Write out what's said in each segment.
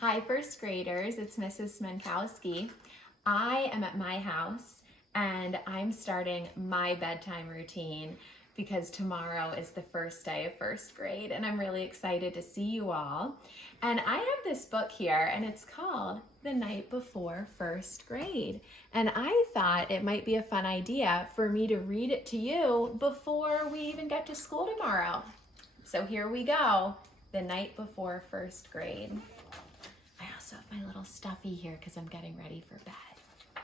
Hi, first graders. It's Mrs. Smenkowski. I am at my house and I'm starting my bedtime routine because tomorrow is the first day of first grade and I'm really excited to see you all. And I have this book here and it's called The Night Before First Grade. And I thought it might be a fun idea for me to read it to you before we even get to school tomorrow. So here we go, The Night Before First Grade. I also have my little stuffy here because I'm getting ready for bed.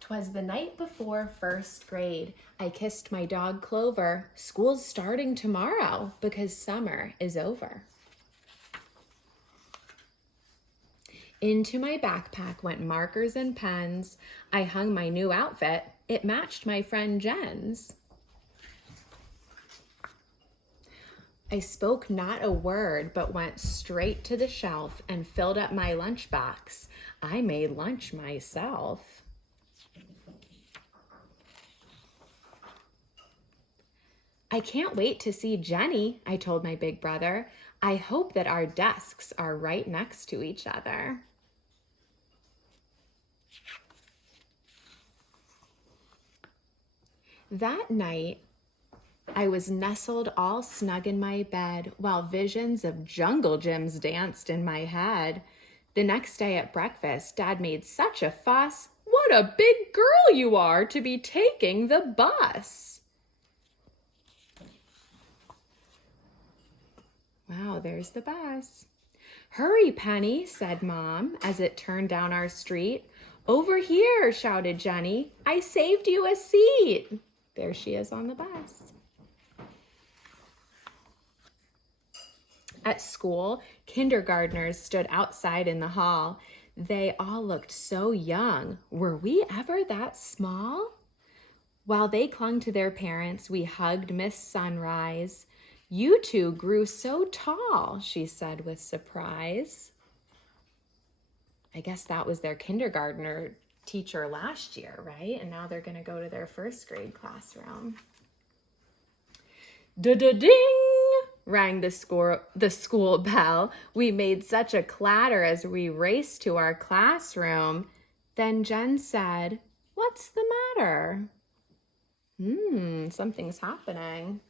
'Twas the night before first grade. I kissed my dog Clover. School's starting tomorrow because summer is over. Into my backpack went markers and pens. I hung my new outfit. It matched my friend Jen's. I spoke not a word, but went straight to the shelf and filled up my lunchbox. I made lunch myself. I can't wait to see Jenny, I told my big brother. I hope that our desks are right next to each other. That night, I was nestled all snug in my bed while visions of jungle gyms danced in my head. The next day at breakfast, Dad made such a fuss. What a big girl you are to be taking the bus. Wow, there's the bus. Hurry, Penny, said Mom as it turned down our street. Over here, shouted Jenny. I saved you a seat. There she is on the bus. At school, kindergartners stood outside in the hall. They all looked so young. Were we ever that small? While they clung to their parents, we hugged Miss Sunrise. You two grew so tall, she said with surprise. I guess that was their kindergartner teacher last year, right? And now they're going to go to their first grade classroom. Da-da-ding! Rang the school bell. We made such a clatter as we raced to our classroom. Then Jen said, "What's the matter?" Something's happening.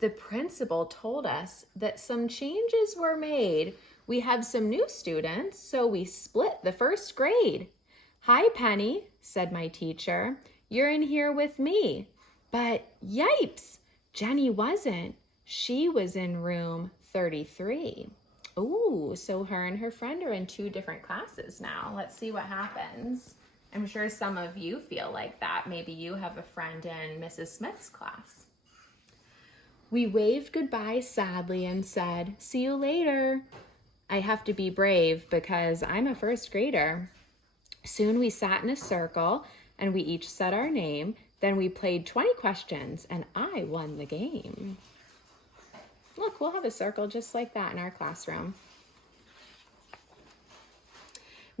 The principal told us that some changes were made. We have some new students, so we split the first grade. Hi, Penny, said my teacher. You're in here with me. But yipes! Jenny wasn't. She was in room 33. Ooh, so her and her friend are in two different classes now. Let's see what happens. I'm sure some of you feel like that. Maybe you have a friend in Mrs. Smith's class. We waved goodbye sadly and said, see you later. I have to be brave because I'm a first grader. Soon we sat in a circle and we each said our name. Then we played 20 questions and I won the game. Look, we'll have a circle just like that in our classroom.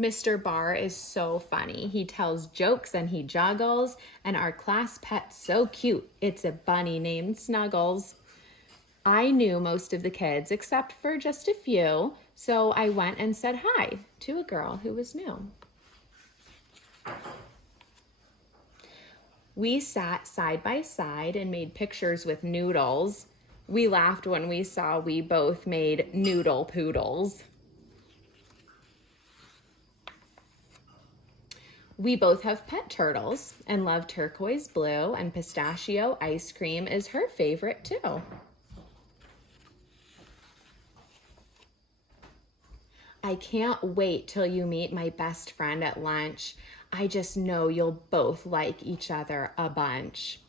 Mr. Barr is so funny. He tells jokes and he juggles, and our class pet's so cute. It's a bunny named Snuggles. I knew most of the kids except for just a few, so I went and said hi to a girl who was new. We sat side by side and made pictures with noodles. We laughed when we saw we both made noodle poodles. We both have pet turtles and love turquoise blue, and pistachio ice cream is her favorite too. I can't wait till you meet my best friend at lunch. I just know you'll both like each other a bunch.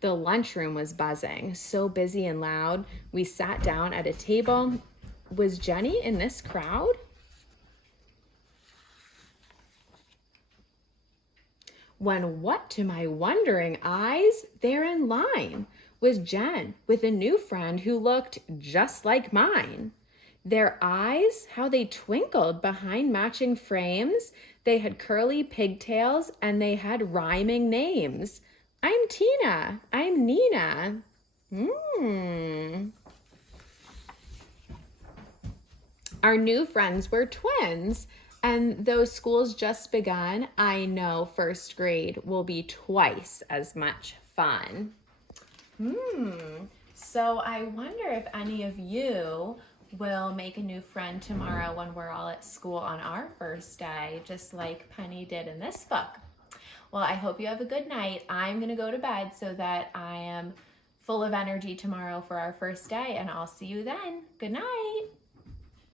The lunchroom was buzzing, so busy and loud. We sat down at a table. Was Jenny in this crowd? When what to my wondering eyes, there in line was Jen with a new friend who looked just like mine. Their eyes, how they twinkled behind matching frames. They had curly pigtails and they had rhyming names. I'm Tina. I'm Nina. Our new friends were twins. And though school's just begun, I know first grade will be twice as much fun. So I wonder if any of you will make a new friend tomorrow when we're all at school on our first day, just like Penny did in this book. Well, I hope you have a good night. I'm going to go to bed so that I am full of energy tomorrow for our first day, and I'll see you then. Good night.